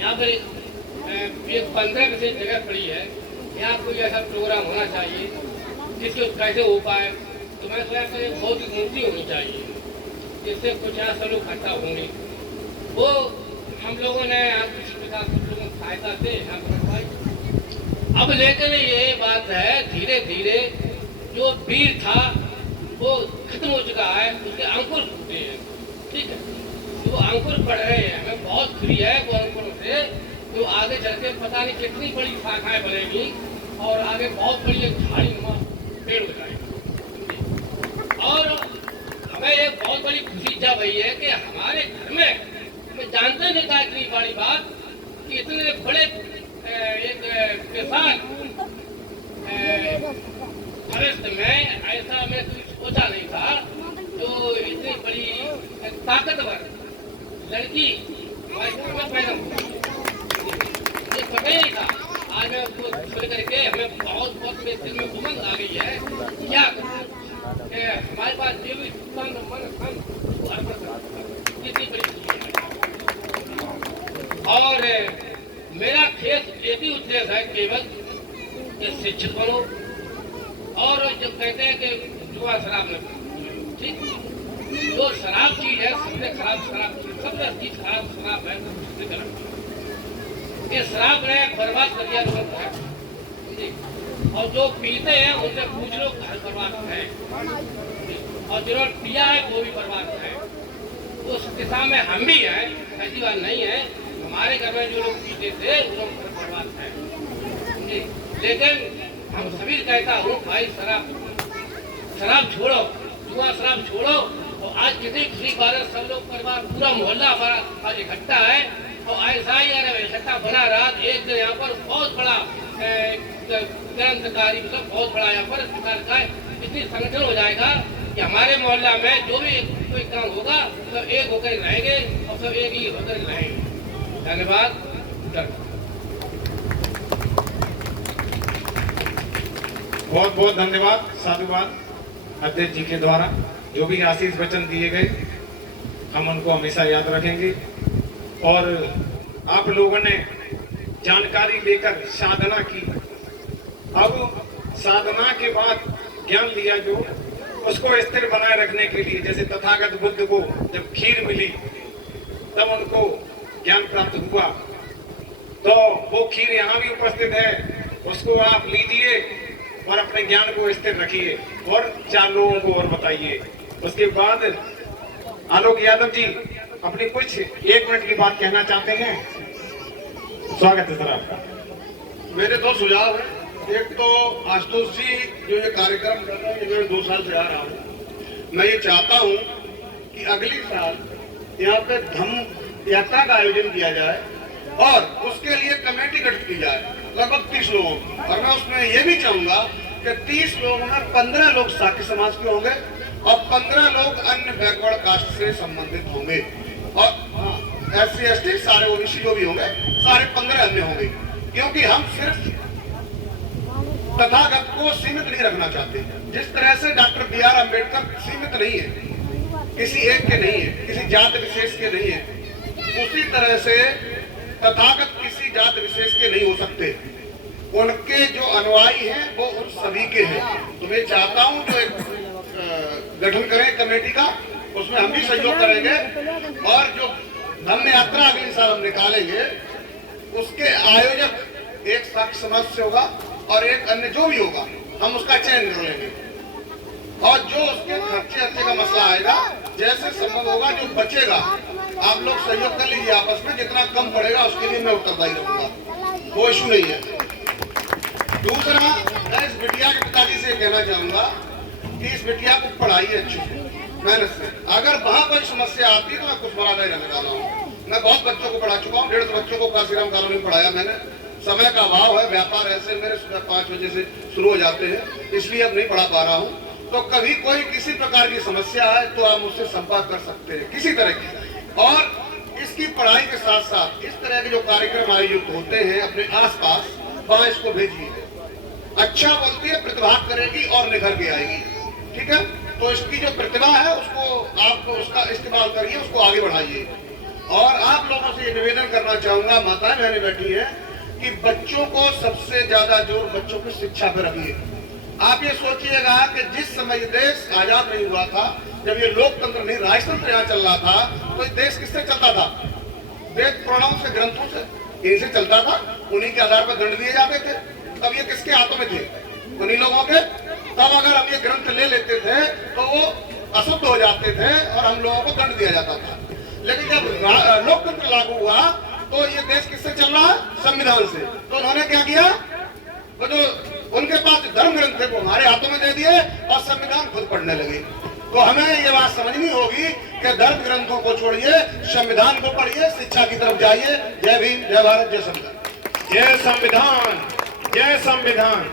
यहाँ पर एक 15 से जगह पड़ी है, यहाँ कोई ऐसा प्रोग्राम होना चाहिए जिससे कैसे हो पाए, तो मैं सोचा कि एक भौतिक मूर्ति होनी चाहिए जिससे कुछ यहाँ सब लोग इकट्ठा होंगे। वो हम लोगों ने यहाँ किसी प्रकार कुछ लोगों की सहायता से यहाँ बनवाई। अब लेकिन ये बात है धीरे धीरे जो वीर था वो खत्म हो चुका है, उसके अंकुर फूटे हैं, ठीक है। तो अंकुर पड़ रहे हैं, हमें बहुत खुशी है वो अंकुरों से, तो आगे चल के पता नहीं कितनी बड़ी शाखाएं बनेगी और आगे बहुत बड़ी एक झाड़ीनुमा पेड़ हो जाएगा। और हमें एक बहुत बड़ी खुशी जब हुई है कि हमारे घर में, मैं जानते नहीं था इतनी बड़ी बात कि इतने बड़े एक किसान फरिश्त में ऐसा मैं कुछ सोचा नहीं था, जो इतनी बड़ी ताकतवर लड़की पैदा हुई, ये पता ही नहीं था। आज मैं उसको छोड़ करके हमें बहुत मेरे दिल में उमंग आ गई है क्या हमारे पास जो भी तन मन धन वो अर्पण करता, कितनी बड़ी खुशी है। और मेरा खेत एक ही उद्देश्य है केवल कि शिक्षित बनो, और जब कहते हैं कि जुआ शराब न पियो, ठीक, जो शराब चीज है सबसे खराब शराब चीज, सबसे अच्छी खराब शराब है सबसे गलत। ये शराब ने बर्बाद कर दिया लोगों को, और जो पीते हैं उनसे पूछ लो घर बर्बाद है, और जिन्होंने पिया है वो भी बर्बाद है। उस दिशा में हम भी हैं, ऐसी बात नहीं है। हमारे घर में जो लोग पीते थे वो लोग घर बर्बाद है, लेकिन हम सभी कहता हूँ भाई शराब छोड़ो, जुआ शराब छोड़ो। और आज कितनी खुशी बात है, सब लोग परिवार पूरा मोहल्ला हमारा आज इकट्ठा है, और ऐसा ही इकट्ठा बना रहा। एक दिन यहाँ पर बहुत बड़ा क्रांतिकारी, मतलब बहुत बड़ा यहाँ पर प्रकार का इतनी संगठन हो जाएगा कि हमारे मोहल्ला में जो भी कोई काम होगा सब एक होकर रहेंगे और सब एक ही होकर रहेंगे। धन्यवाद। बहुत बहुत धन्यवाद, साधुवाद अध्यक्ष जी के द्वारा जो भी आशीष वचन दिए गए हम उनको हमेशा याद रखेंगे। और आप लोगों ने जानकारी लेकर साधना की, अब साधना के बाद ज्ञान लिया, जो उसको स्थिर बनाए रखने के लिए, जैसे तथागत बुद्ध को जब खीर मिली तब उनको ज्ञान प्राप्त हुआ, तो वो खीर यहाँ भी उपस्थित है, उसको आप लीजिए और अपने ज्ञान को स्थिर रखिए और 4 लोगों को और बताइए। उसके बाद आलोक यादव जी अपनी कुछ 1 मिनट की बात कहना चाहते हैं। स्वागत है सर आपका। मेरे 2 सुझाव हैं। एक तो आशुतोष जी जो ये कार्यक्रम कर रहे हैं, ये मैं 2 साल से आ रहा हूँ। मैं ये चाहता हूँ कि अगली साल यहाँ पे धम्म यात्रा का आयोजन किया जाए और उसके लिए कमेटी गठित की जाए, लगभग 30 लोगों की। और मैं उसमें ये भी चाहूंगा कि 30 लोगों में 15 लोग साकी समाज के होंगे और 15 लोग अन्य बैकवर्ड कास्ट से संबंधित होंगे, और SC ST सारे OBC जो भी होंगे सारे 15 अन्य होंगे, क्योंकि हम सिर्फ तथागत को सीमित नहीं रखना चाहते। जिस तरह से डॉक्टर BR अम्बेडकर सीमित नहीं है, किसी एक के नहीं है, किसी जात विशेष के नहीं है, उसी तरह से तथागत किसी जात विशेष के नहीं हो सकते। उनके जो अनुयायी हैं वो उन सभी के हैं। तो मैं चाहता हूं जो एक गठन करें कमेटी का, उसमें हम भी सहयोग करेंगे, और जो धम्म यात्रा अगले साल हम निकालेंगे उसके आयोजक एक साक्ष्य समाज से होगा और एक अन्य जो भी होगा हम उसका चयन कर लेंगे, और जो उसके खर्चे का मसला आएगा, जैसे संभव होगा, जो बचेगा आप लोग सहयोग कर लीजिए आपस में, जितना कम पड़ेगा उसके लिए मैं उत्तरदायी रहूंगा, वो इशू नहीं है। दूसरा, मैं इस बिटिया के पिताजी से कहना चाहूंगा कि इस बिटिया को पढ़ाइए अच्छे से, मेहनत से। अगर वहां कोई समस्या आती है तो मैं कुछ मरादा ही रहने वाला हूँ। मैं बहुत बच्चों को पढ़ा चुका हूँ, 150 बच्चों को काशीराम कॉलोनी में पढ़ाया मैंने। समय का अभाव है, व्यापार ऐसे मेरे सुबह 5 बजे से शुरू हो जाते हैं, इसलिए अब नहीं पढ़ा पा रहा हूँ। तो कभी कोई किसी प्रकार की समस्या है तो आप मुझसे संपर्क कर सकते हैं किसी तरह की। और इसकी पढ़ाई के साथ साथ इस तरह के जो कार्यक्रम आयोजित होते हैं अपने आसपास, वहां इसको भेजिए। अच्छा बोलती है, प्रतिभा करेगी और निखर के आएगी, ठीक है। तो इसकी जो प्रतिभा है उसको आपको उसका इस्तेमाल करिए, उसको आगे बढ़ाइए। और आप लोगों से ये निवेदन करना चाहूंगा, माताएं बहनें बैठी हैं, कि बच्चों को सबसे ज्यादा जोर बच्चों की शिक्षा पर रखिए। आप ये सोचिएगा कि जिस समय ये देश आजाद नहीं हुआ था, जब ये लोकतंत्र नहीं राजतंत्र यहाँ चल रहा था, तो ये देश किससे चलता था? वेद पुराणों से, ग्रंथों से, इनसे चलता था। उन्हीं के आधार पर दंड दिए जाते थे। तब ये किसके हाथों में थे? उन्हीं लोगों के। तब अगर हम ये ग्रंथ ले लेते थे तो वो अशुद्ध हो जाते थे और हम लोगों को दंड दिया जाता था। लेकिन जब लोकतंत्र लागू हुआ तो ये देश किससे चल रहा है? संविधान से। तो उन्होंने क्या किया? वो जो उनके पास धर्म ग्रंथ थे वो हमारे हाथों में दे दिए और संविधान खुद पढ़ने लगे। तो हमें ये बात समझनी होगी कि धर्म ग्रंथों को छोड़िए, संविधान को पढ़िए, शिक्षा की तरफ जाइए। जय भीम, जय भारत, जय संविधान। जय संविधान, जय संविधान।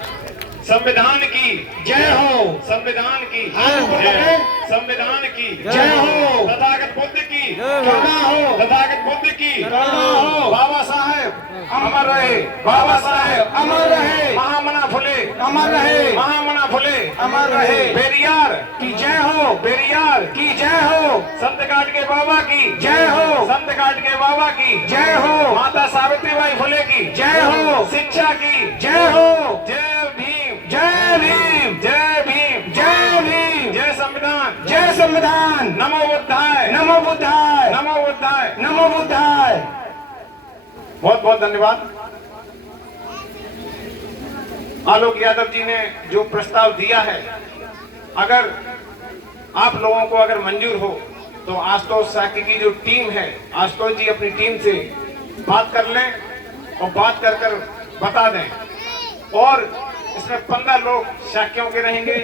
संविधान की जय हो, संविधान की जय, संविधान की जय हो, तथागत बुद्ध की करुणा हो, तथागत बुद्ध की करुणा हो। बाबा साहेब अमर रहे, बाबा साहेब अमर रहे, महामना फुले अमर रहे, महामना फुले अमर रहे। पेरियार की जय हो, पेरियार की जय हो। संत घाट के बाबा की जय हो, संत घाट के बाबा की जय हो। माता सावित्रीबाई फुले की जय हो, शिक्षा की जय हो। जय भीम, जय भीम, जय भीम, जय भीम, जय संविधान, जय संविधान। नमो बुद्धाय, नमो बुद्धाय, नमो बुद्धाय, नमो बुद्धाय। बहुत बहुत धन्यवाद। आलोक यादव जी ने जो प्रस्ताव दिया है, अगर आप लोगों को अगर मंजूर हो तो आशुतोष साकी की जो टीम है, आशुतोष जी अपनी टीम से बात कर लें और बात कर कर बता दें। और इसमें 15 लोग शाक्यों के रहेंगे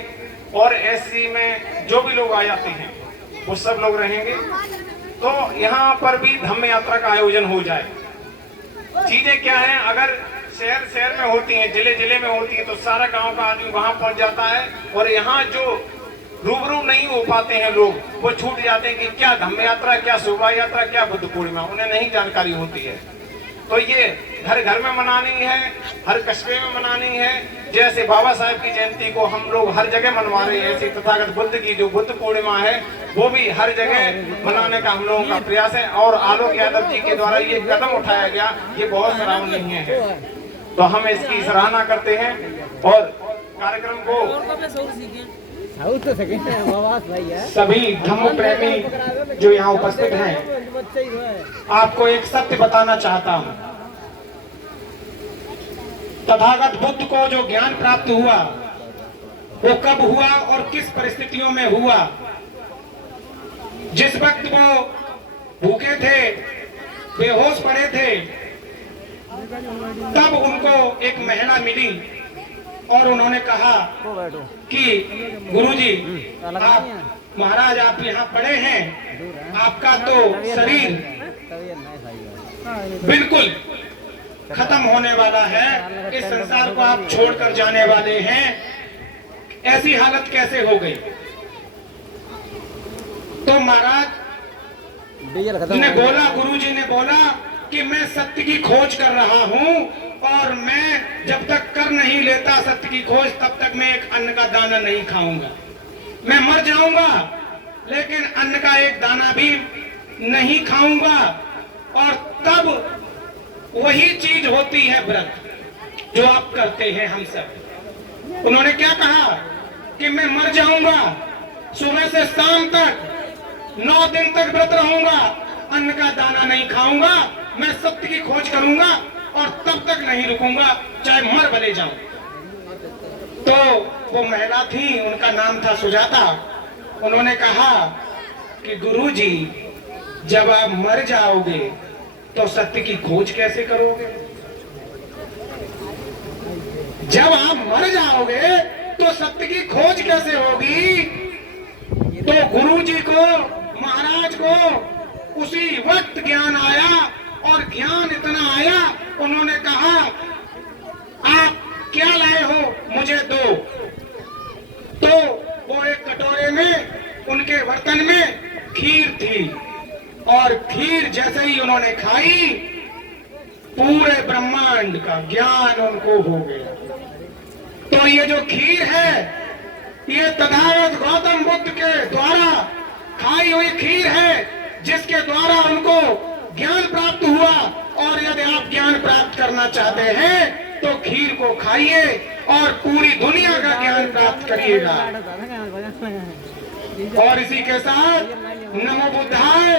और एससी में जो भी लोग आ जाते हैं वो सब लोग रहेंगे। तो यहाँ पर भी धम्म यात्रा का आयोजन हो जाए। चीजें क्या है, अगर शहर शहर में होती हैं, जिले जिले में होती है, तो सारा गांव का आदमी वहां पहुंच जाता है और यहाँ जो रूबरू नहीं हो पाते हैं लोग, वो छूट जाते हैं कि क्या धम्म यात्रा, क्या शोभा यात्रा, क्या बुद्ध पूर्णिमा, उन्हें नहीं जानकारी होती है। तो ये घर घर में मनानी है, हर कस्बे में मनानी है। जैसे बाबा साहेब की जयंती को हम लोग हर जगह मनवा रहे हैं, ऐसी तथागत बुद्ध की जो बुद्ध पूर्णिमा है वो भी हर जगह मनाने का हम लोगों का प्रयास है। और आलोक यादव जी के द्वारा ये कदम उठाया गया, ये बहुत सराहनीय है। तो हम इसकी सराहना करते हैं और कार्यक्रम को सभी धम्म प्रेमी जो यहाँ उपस्थित हैं, आपको एक सत्य बताना चाहता हूँ। तथागत बुद्ध को जो ज्ञान प्राप्त हुआ वो कब हुआ और किस परिस्थितियों में हुआ? जिस वक्त वो भूखे थे, बेहोश पड़े थे, तब उनको एक महिला मिली और उन्होंने कहा कि गुरुजी, आप महाराज आप यहाँ पड़े हैं, आपका तो शरीर बिल्कुल खत्म होने वाला है, इस संसार को आप छोड़कर जाने वाले हैं, ऐसी हालत कैसे हो गई? तो महाराज ने बोला, गुरुजी ने बोला कि मैं सत्य की खोज कर रहा हूं और मैं जब तक कर नहीं लेता सत्य की खोज, तब तक मैं एक अन्न का दाना नहीं खाऊंगा। मैं मर जाऊंगा लेकिन अन्न का एक दाना भी नहीं खाऊंगा। और तब वही चीज होती है व्रत, जो आप करते हैं हम सब। उन्होंने क्या कहा कि मैं मर जाऊंगा, सुबह से शाम तक 9 दिन तक व्रत रहूंगा, अन्न का दाना नहीं खाऊंगा, मैं सत्य की खोज करूंगा और तब तक नहीं रुकूंगा, चाहे मर भले जाऊं। तो वो महिला थी, उनका नाम था सुजाता। उन्होंने कहा कि गुरुजी, जब आप मर जाओगे तो सत्य की खोज कैसे करोगे? जब आप मर जाओगे तो सत्य की खोज कैसे होगी? तो गुरुजी को, महाराज को उसी वक्त ज्ञान आया और ज्ञान इतना आया, उन्होंने कहा आप क्या लाए हो, मुझे दो। तो वो एक कटोरे में, उनके बर्तन में खीर थी और खीर जैसे ही उन्होंने खाई, पूरे ब्रह्मांड का ज्ञान उनको हो गया। तो ये जो खीर है, ये तथागत गौतम बुद्ध के द्वारा खाई हुई खीर है, जिसके द्वारा उनको ज्ञान प्राप्त हुआ। और यदि आप ज्ञान प्राप्त करना चाहते हैं तो खीर को खाइए और पूरी दुनिया का ज्ञान प्राप्त मत करिएगा। और इसी के साथ नमो बुद्धाय,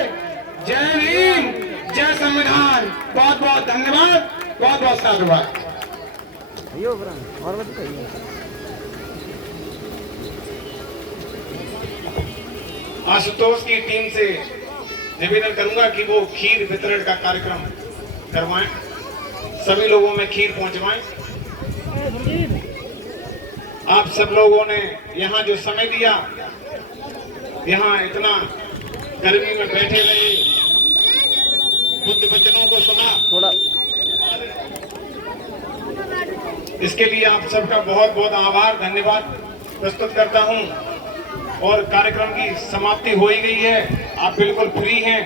जय भीम, जय संविधान। बहुत बहुत धन्यवाद, बहुत बहुत साधुवाद। और बताइए। आशुतोष की टीम से निवेदन करूंगा कि वो खीर वितरण का कार्यक्रम करवाएं, सभी लोगों में खीर पहुंचवाएं। आप सब लोगों ने यहाँ जो समय दिया, यहाँ इतना गर्मी में बैठे रहे, बुद्ध वचनों को सुना, थोड़ा इसके लिए आप सबका बहुत बहुत आभार, धन्यवाद प्रस्तुत करता हूँ। और कार्यक्रम की समाप्ति हो ही गई है। आप बिल्कुल फ्री हैं,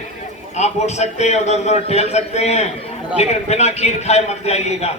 आप उठ सकते हैं, उधर उधर टहल सकते हैं, लेकिन बिना खीर खाए मत जाइएगा।